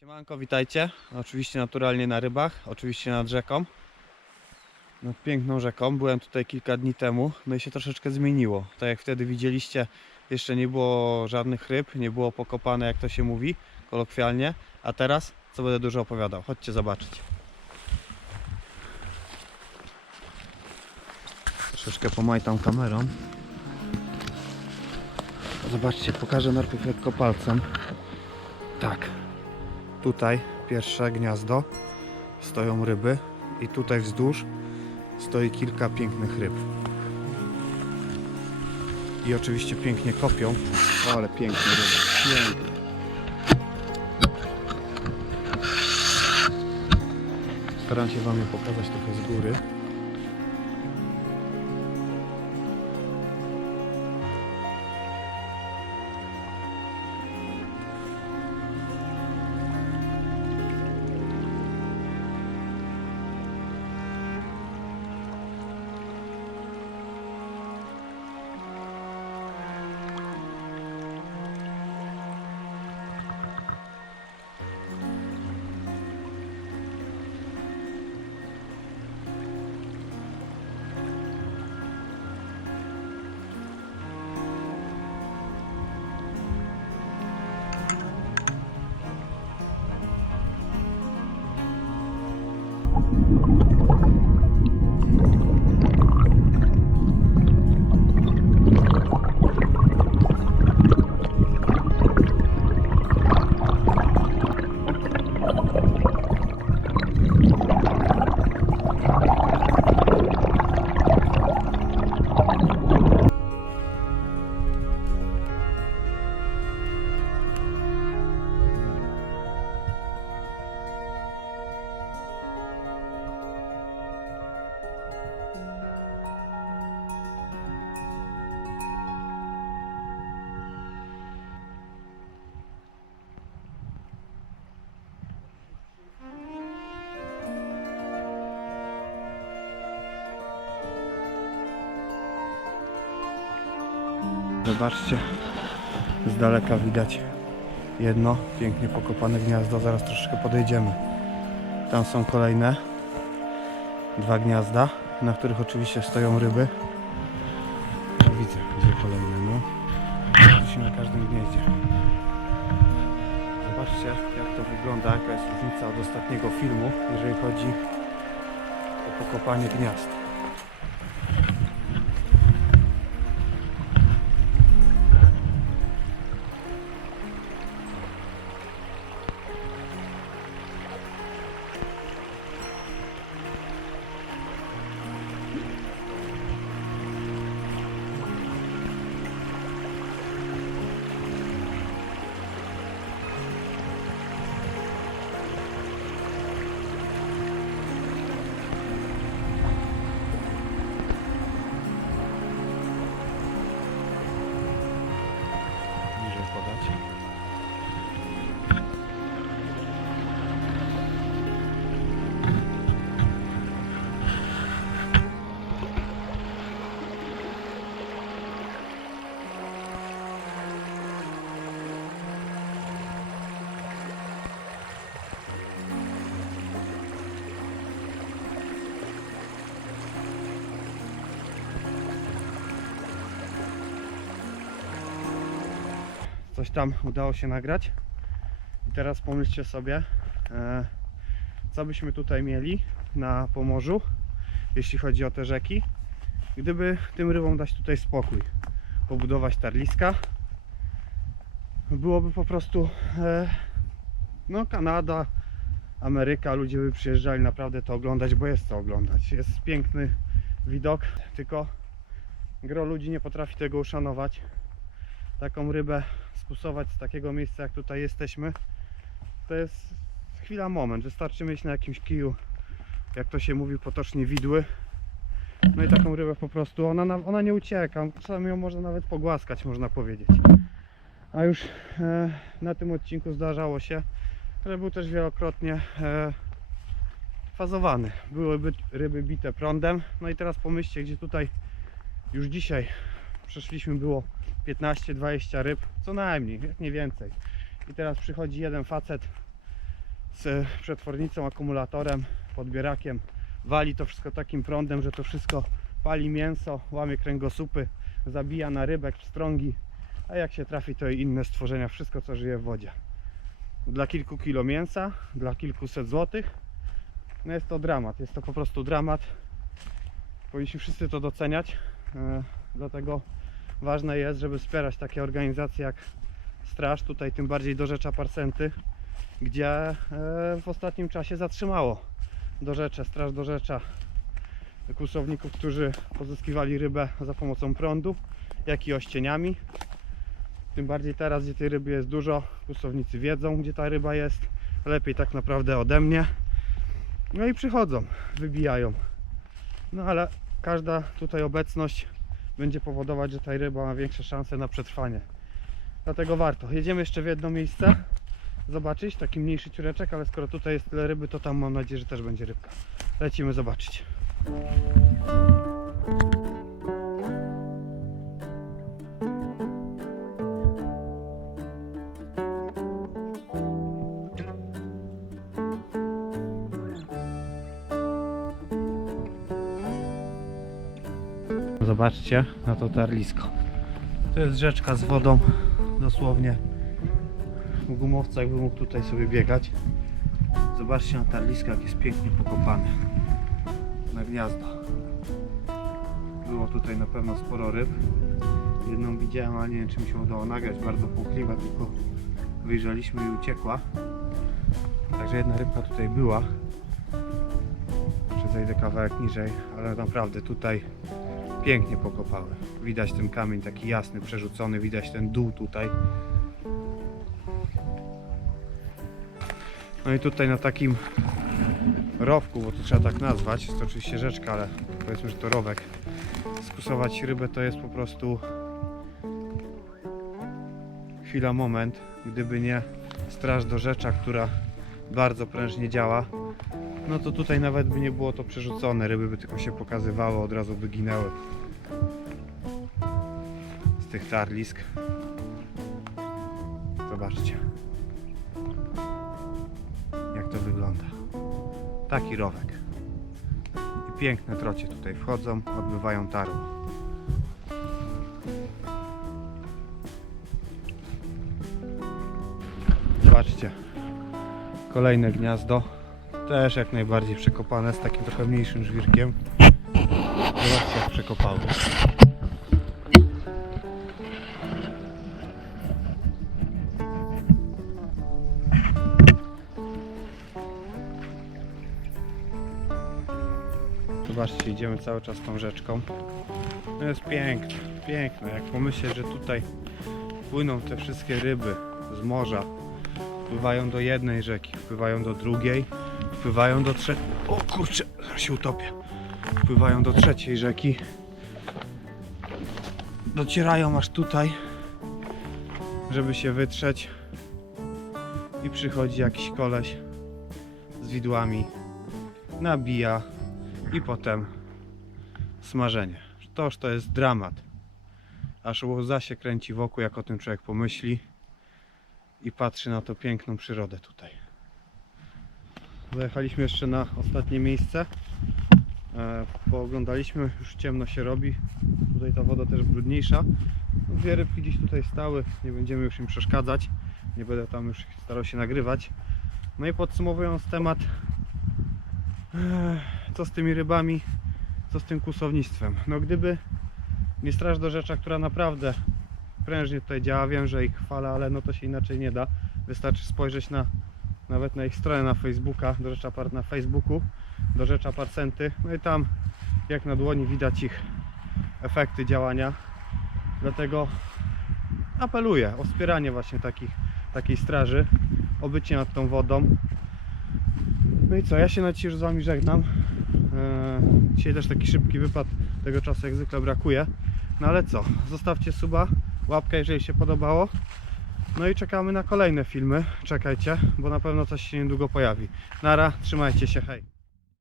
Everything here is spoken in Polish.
Siemanko, witajcie. Oczywiście naturalnie na rybach, oczywiście nad rzeką. Nad piękną rzeką. Byłem tutaj kilka dni temu, no i się troszeczkę zmieniło. Tak jak wtedy widzieliście, jeszcze nie było żadnych ryb, nie było pokopane, jak to się mówi, kolokwialnie. A teraz, co będę dużo opowiadał. Chodźcie zobaczyć. Troszeczkę pomajtam kamerą. Zobaczcie, pokażę najpierw lekko palcem. Tak, Tutaj pierwsze gniazdo, stoją ryby i tutaj wzdłuż stoi kilka pięknych ryb. I oczywiście pięknie kopią. O, ale piękne ryby, piękne. Staram się Wam je pokazać trochę z góry. Zobaczcie, z daleka widać jedno pięknie pokopane gniazdo. Zaraz troszeczkę podejdziemy. Tam są kolejne dwa gniazda, na których oczywiście stoją ryby. No, widzę, gdzie kolejne, no. Oczywiście na każdym gnieździe. Zobaczcie, jak to wygląda, jaka jest różnica od ostatniego filmu, jeżeli chodzi o pokopanie gniazd. Coś tam udało się nagrać. I teraz pomyślcie sobie, e, co byśmy tutaj mieli na Pomorzu, jeśli chodzi o te rzeki, gdyby tym rybom dać tutaj spokój. Pobudować tarliska. Byłoby po prostu e, no Kanada, Ameryka, ludzie by przyjeżdżali naprawdę to oglądać, bo jest co oglądać. Jest piękny widok, tylko gro ludzi nie potrafi tego uszanować. Taką rybę spusować z takiego miejsca jak tutaj jesteśmy. To jest chwila moment wystarczy mieć na jakimś kiju jak to się mówi potocznie widły. No i taką rybę po prostu ona, na- ona nie ucieka czasami ją można nawet pogłaskać można powiedzieć. A już e, na tym odcinku zdarzało się że był też wielokrotnie e, fazowany. Byłyby ryby bite prądem. No i teraz pomyślcie gdzie tutaj już dzisiaj przeszliśmy było 15-20 ryb, co najmniej, nie więcej. I teraz przychodzi jeden facet z przetwornicą, akumulatorem, podbierakiem. Wali to wszystko takim prądem, że to wszystko pali mięso, łamie kręgosłupy, zabija na rybek, pstrągi, a jak się trafi to i inne stworzenia, wszystko co żyje w wodzie. Dla kilku kilo mięsa, dla kilkuset złotych, no jest to dramat, jest to po prostu dramat. Powinniśmy wszyscy to doceniać, e, dlatego ważne jest, żeby wspierać takie organizacje jak Straż, tutaj tym bardziej do Rzecza Parsenty, gdzie e, w ostatnim czasie zatrzymało do Rzecze, Straż do Rzecza kłusowników, którzy pozyskiwali rybę za pomocą prądu, jak i ościeniami. Tym bardziej teraz, gdzie tej ryby jest dużo, kłusownicy wiedzą, gdzie ta ryba jest, lepiej tak naprawdę ode mnie. No i przychodzą, wybijają. No ale każda tutaj obecność będzie powodować, że ta ryba ma większe szanse na przetrwanie. Dlatego warto. Jedziemy jeszcze w jedno miejsce. Zobaczyć, taki mniejszy ciureczek, ale skoro tutaj jest tyle ryby, to tam mam nadzieję, że też będzie rybka. Lecimy zobaczyć. Zobaczcie na to tarlisko. To jest rzeczka z wodą, dosłownie gumowca jakby mógł tutaj sobie biegać. Zobaczcie na tarlisko jak jest pięknie pokopane na gniazdo. Było tutaj na pewno sporo ryb. Jedną widziałem, ale nie wiem czy mi się udało nagrać, bardzo płochliwa, tylko wyjrzeliśmy i uciekła. Także jedna rybka tutaj była. Jeszcze zejdę kawałek niżej, ale naprawdę tutaj pięknie pokopały. Widać ten kamień taki jasny, przerzucony, widać ten dół tutaj. No i tutaj na takim rowku, bo to trzeba tak nazwać, to oczywiście rzeczka, ale powiedzmy, że to rowek. Skusować rybę to jest po prostu chwila, moment. Gdyby nie straż do rzecza, która bardzo prężnie działa, no to tutaj nawet by nie było to przerzucone, ryby by tylko się pokazywały, od razu by ginęły z tych tarlisk. Zobaczcie, jak to wygląda. Taki rowek. I piękne trocie tutaj wchodzą, odbywają tarło. Zobaczcie, kolejne gniazdo. Też jak najbardziej przekopane z takim trochę mniejszym żwirkiem. Zobaczcie jak przekopały. Zobaczcie, idziemy cały czas tą rzeczką. No jest piękne, piękne. Jak pomyśleć, że tutaj płyną te wszystkie ryby z morza, wpływają do jednej rzeki, wpływają do drugiej, wpływają do trzeciej. O kurczę, zaraz się utopię. Wpływają do trzeciej rzeki. Docierają aż tutaj, żeby się wytrzeć. I przychodzi jakiś koleś z widłami, nabija i potem smażenie. Toż to jest dramat. Aż łza się kręci wokół, jak o tym człowiek pomyśli i patrzy na tą piękną przyrodę tutaj. Zajechaliśmy jeszcze na ostatnie miejsce. E, pooglądaliśmy, już ciemno się robi. Tutaj ta woda też brudniejsza. No, Dwie rybki gdzieś tutaj stały, nie będziemy już im przeszkadzać. Nie będę tam już starał się nagrywać. No i podsumowując temat, e, co z tymi rybami, co z tym kłusownictwem. No gdyby nie straż do rzecza, która naprawdę prężnie tutaj działa, wiem, że ich chwala, ale no to się inaczej nie da. Wystarczy spojrzeć na nawet na ich stronę na Facebooka, do Rzecza Par na Facebooku, do Rzecza Parcenty. No i tam jak na dłoni widać ich efekty działania. Dlatego apeluję o wspieranie właśnie takich, takiej straży, o bycie nad tą wodą. No i co, ja się na dzisiaj już z Wami żegnam. Eee, Dzisiaj też taki szybki wypad, tego czasu jak zwykle brakuje. No ale co, zostawcie suba, łapkę jeżeli się podobało. No i czekamy na kolejne filmy. Czekajcie, bo na pewno coś się niedługo pojawi. Nara, trzymajcie się, hej.